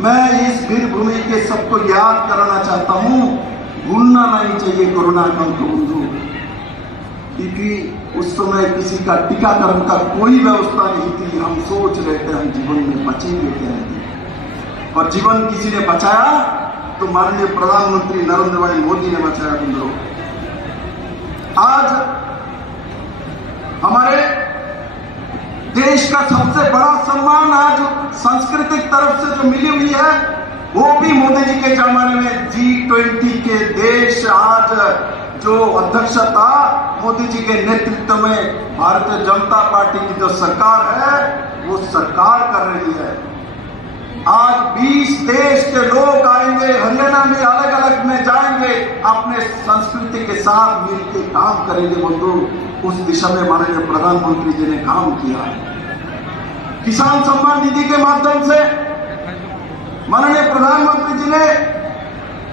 मैं इस वीर भूमि के सबको याद कराना चाहता हूं, भूलना नहीं चाहिए कोरोना काल को बंधु, क्योंकि उस समय किसी का टीकाकरण का कोई व्यवस्था नहीं थी। हम सोच रहे थे हम जीवन में बचेंगे क्या नहीं, और जीवन किसी ने बचाया तो माननीय प्रधानमंत्री नरेंद्र भाई मोदी ने बचाया बंधुओं। आज हमारे देश का सबसे बड़ा सम्मान आज सांस्कृतिक तरफ से जो मिली हुई है, वो भी मोदी जी के जमाने में G20 के देश आज जो अध्यक्षता मोदी जी के नेतृत्व में भारतीय जनता पार्टी की जो सरकार है वो सरकार कर रही है। आज 20 देश के लोग आएंगे, हरियाणा में अलग अलग में जाएंगे, अपने संस्कृति के साथ मिलकर काम करेंगे बंधु। उस दिशा में माननीय प्रधानमंत्री जी ने काम किया है। किसान सम्मान निधि के माध्यम से माननीय प्रधानमंत्री जी ने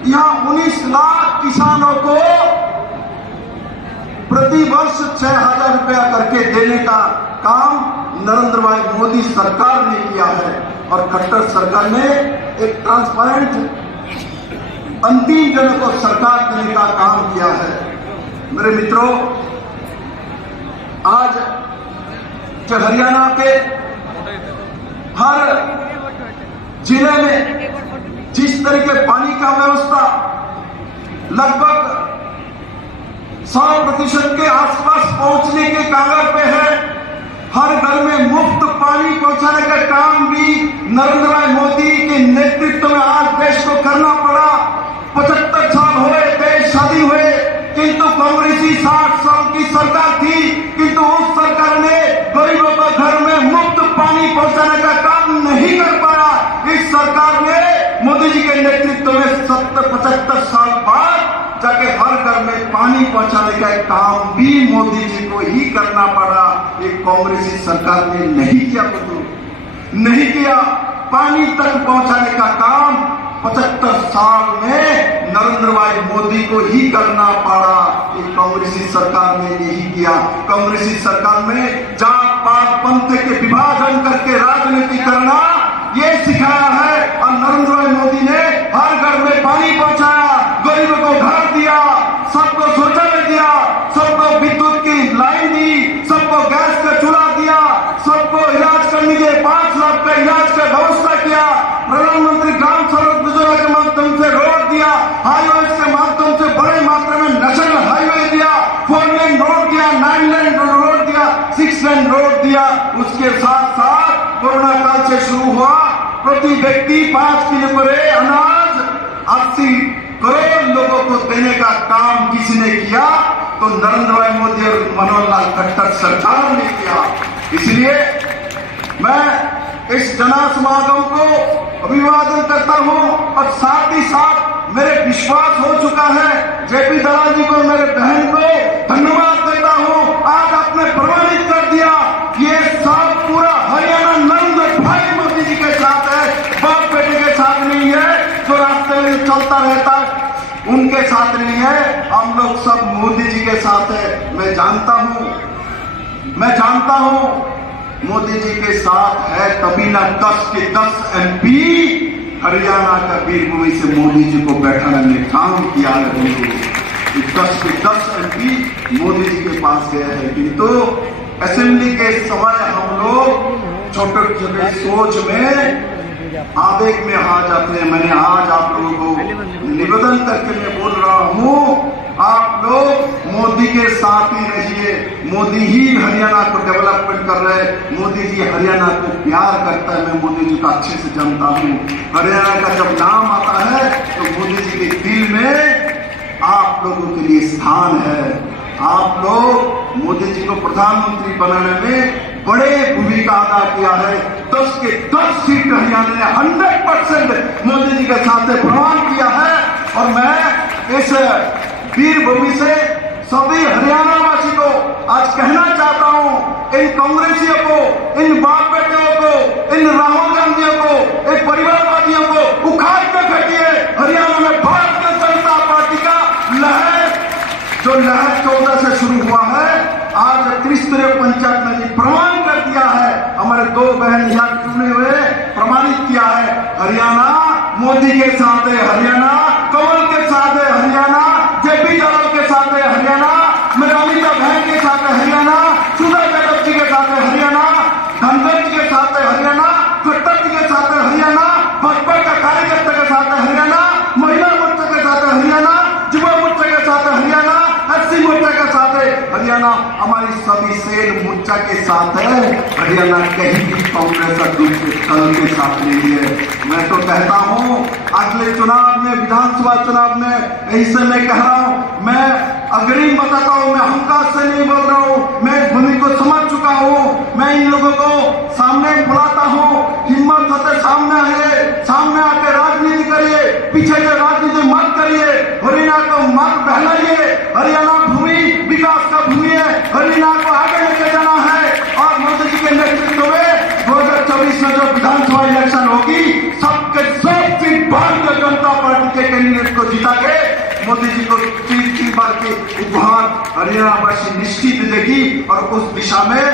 यहाँ 19 लाख किसानों को प्रति वर्ष 6,000 रुपया करके देने का काम नरेंद्र भाई मोदी सरकार ने किया है, और खट्टर सरकार ने एक ट्रांसपेरेंट अंतिम जन को सरकार देने का काम किया है। मेरे मित्रों, आज जो हरियाणा के हर जिले में जिस तरीके पानी का व्यवस्था लगभग 100% के आसपास पहुंचने के कागज पे है, हर घर में मुफ्त पानी पहुंचाने का काम भी नरेंद्र भाई मोदी के नेतृत्व में आज देश को करना पड़ा। 75 साल हुए देश शादी हुए, किंतु कांग्रेसी 60 साल की सरकार थी, किंतु उस सरकार ने गरीबों को घर में मुफ्त पानी पहुंचाने का काम नहीं कर पाया। इस सरकार ने मोदी जी के नेतृत्व में 75 साल बाद जाके हर घर में पानी पहुंचाने का काम भी मोदी जी को ही करना पड़ा। एक कांग्रेसी सरकार ने नहीं किया, नहीं किया। पानी तक पहुंचाने का काम 75 साल में नरेंद्र भाई मोदी को ही करना पड़ा। एक कांग्रेसी सरकार ने नहीं किया। कांग्रेसी सरकार में जात पात पंथ के विभाजन करके राजनीति करना ये सिखाया है, और नरेंद्र भाई मोदी ने हर घर में पानी पहुंचाया, गरीबों को घर दिया, सबको शौचालय दिया, सबको विद्युत की लाइन दी, सबको गैस का चूल्हा दिया, सबको इलाज करने के 5 लाख का इलाज का व्यवस्था किया। प्रधानमंत्री ग्राम सड़क योजना के माध्यम से रोड दिया, हाईवे के माध्यम से बड़े मात्रा में नेशनल हाईवे दिया, 4 लेन रोड दिया, 9 लेन रोड दिया, 6 लेन रोड दिया। उसके साथ साथ कोरोना काल से शुरू हुआ प्रति व्यक्ति 5 किलो पर अनाज 80 करोड़ लोगों को देने का काम किसने किया? तो नरेंद्र भाई मोदी और मनोहर लाल खट्टर सरकार ने किया। इसलिए मैं इस जनसमागम को अभिवादन करता हूं, और साथ ही साथ मेरे विश्वास हो चुका है, जेपी दलाल जी को, मेरे बहन को धन्यवाद देता हूं। आज आपने प्रमाणित कर दिया ये सब पूरा हरियाणा नरेंद्र भाई मोदी जी के साथ है, बाप बेटे के साथ नहीं है। जो रास्ते में चलता रहता है उनके साथ नहीं है, हम लोग सब मोदी जी के साथ है। मैं जानता हूं मोदी जी के साथ है, तभी ना 10 के 10 MP हरियाणा का वीरभूमि से मोदी जी को बैठाने में काम किया है। 10 के 10 MP मोदी जी के पास गए हैं, किंतु असेंबली के समय हम लोग छोटे छोटे सोच में आवेग में आ जाते हैं। मैंने आज आप लोगों को निवेदन करके मैं बोल रहा हूं, आप लोग मोदी के साथ ही रहिए। मोदी ही हरियाणा को डेवलपमेंट कर रहे हैं। मोदी जी हरियाणा को प्यार करता है, मैं मोदी जी को अच्छे से जानता हूं। हरियाणा का जब नाम आता है तो मोदी जी के दिल में आप लोगों के लिए स्थान है। आप लोग मोदी जी को प्रधानमंत्री बनाने में बड़े भूमिका अदा किया है। 10 के 10 सीट हरियाणा ने 100% मोदी जी के साथ प्रमाण किया है। और मैं इस वीरभूमि से सभी हरियाणा वासी को आज कहना चाहता हूं, इन कांग्रेसियों को, इन बाप बेटियों को, इन राहुल गांधियों को, इन परिवारवादियों को उखाड़ कर फेंकिए। हरियाणा में भारतीय जनता पार्टी का लहर, जो लहर 14 से शुरू हुआ है, आज त्रिस्तरीय पंचायत में प्रमाण कर दिया है। हमारे 2 बहन यहाँ चुने हुए प्रमाणित किया है। हरियाणा मोदी के साथ है, हरियाणा कमल के साथ है, हरियाणा जेपी दलाल के साथ है, हरियाणा मेरामिता बहन के साथ है, हरियाणा सुधा यादव जी के साथ है, हरियाणा धनखड़ जी के साथ है, हरियाणा खट्टर जी के साथ है, हरियाणा भाजपा का कार्यकर्ता के साथ है, हरियाणा महिला मोर्चा के साथ है, हरियाणा युवा मोर्चा के साथ है, हरियाणा एससी मोर्चा के साथ है, हरियाणा हमारी सभी सेल मोर्चा के साथ है। हरियाणा कहीं भी कांग्रेस और दूसरे दल के साथ नहीं है। मैं तो कहता हूं अगले चुनाव में, विधानसभा चुनाव में, यही से मैं कह रहा हूं, मैं अग्रिम बताता हूं, मैं अहंकार से नहीं बोल रहा हूं, मैं इस भूमि को समझ चुका हूं। मैं इन लोगों को सामने बुलाता हूं, हिम्मत होते सामने आइए, सामने आके राजनीति करिए, पीछे से राजनीति मत करिए, हरियाणा को मत बहलाइए। हरियाणा भूमि विकास का भूमि है, हरियाणा को आगे लेके जाना है और मोदी जी के नेतृत्व में 2024 में जो विधानसभा इलेक्शन होगी, सबके सब सीट भारतीय जनता पार्टी के कैंडिडेट को जिता के मोदी जी को 3 बार की उपहार हरियाणा वासी निश्चित देगी। और उस दिशा में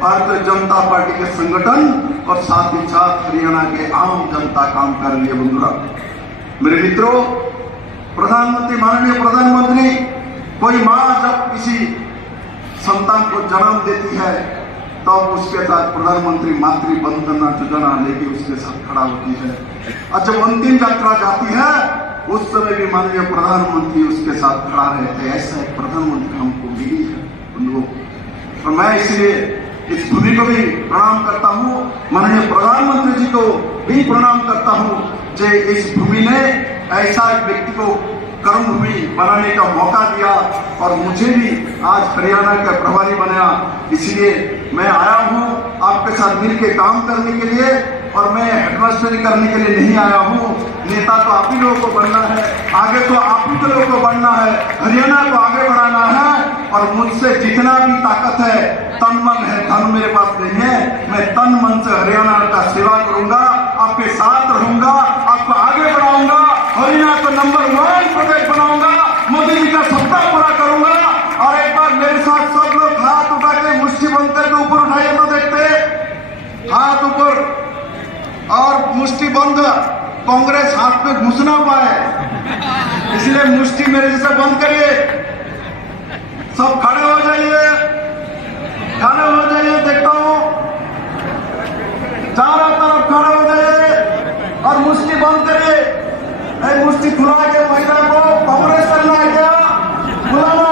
भारतीय जनता पार्टी के संगठन और साथ ही साथ हरियाणा के आम जनता काम कर रही है। बंधुरा, मेरे मित्रों, प्रधानमंत्री, माननीय प्रधानमंत्री, कोई माँ जब किसी संतान को जन्म देती है तो उसके साथ प्रधानमंत्री मातृ वंदना योजना लेके उसके साथ खड़ा होती है, और जब अंतिम यात्रा जाती है उस समय भी माननीय प्रधानमंत्री उसके साथ खड़ा रहते हैं। ऐसा एक प्रधानमंत्री हमको मिली है। और मैं इसलिए इस भूमि को भी प्रणाम करता हूँ, माननीय प्रधानमंत्री जी को भी प्रणाम करता हूँ, जो इस भूमि ने ऐसा एक व्यक्ति को कर्मभूमि बनाने का मौका दिया और मुझे भी आज हरियाणा का प्रभारी बनाया। इसलिए मैं आया हूँ आपके साथ मिलकर काम करने के लिए, और मैं हेडमास्टरी करने के लिए नहीं आया हूँ। नेता तो आप ही लोगों को बनना है, आगे तो आप ही के लोगों को बनना है, हरियाणा को आगे बढ़ाना है। और मुझसे जितना भी ताकत है, तन मन है, धन मेरे पास नहीं है, मैं तन मन से हरियाणा का सेवा करूंगा, आपके साथ रहूंगा, आपको आगे बढ़ाऊंगा, हरियाणा को नंबर 1 प्रदेश बनाऊंगा, मोदी जी का सपना पूरा करूंगा। और एक बार मेरे साथ सब लोग हाथ उठा के मुट्ठी बंद करके ऊपर उठाइए तो देखते, हाथ ऊपर और मुट्ठी बंद। कांग्रेस हाथ में घुस ना पाए, इसलिए मुट्ठी मेरे जैसे बंद करिए। सब खड़े हो जाइए, खड़े हो जाइए, देखता हूं चारों तरफ खड़े हो जाइए और मुट्ठी बंद करिए। मुट्ठी खुला के महिला को कांग्रेस करना है क्या? खुलाना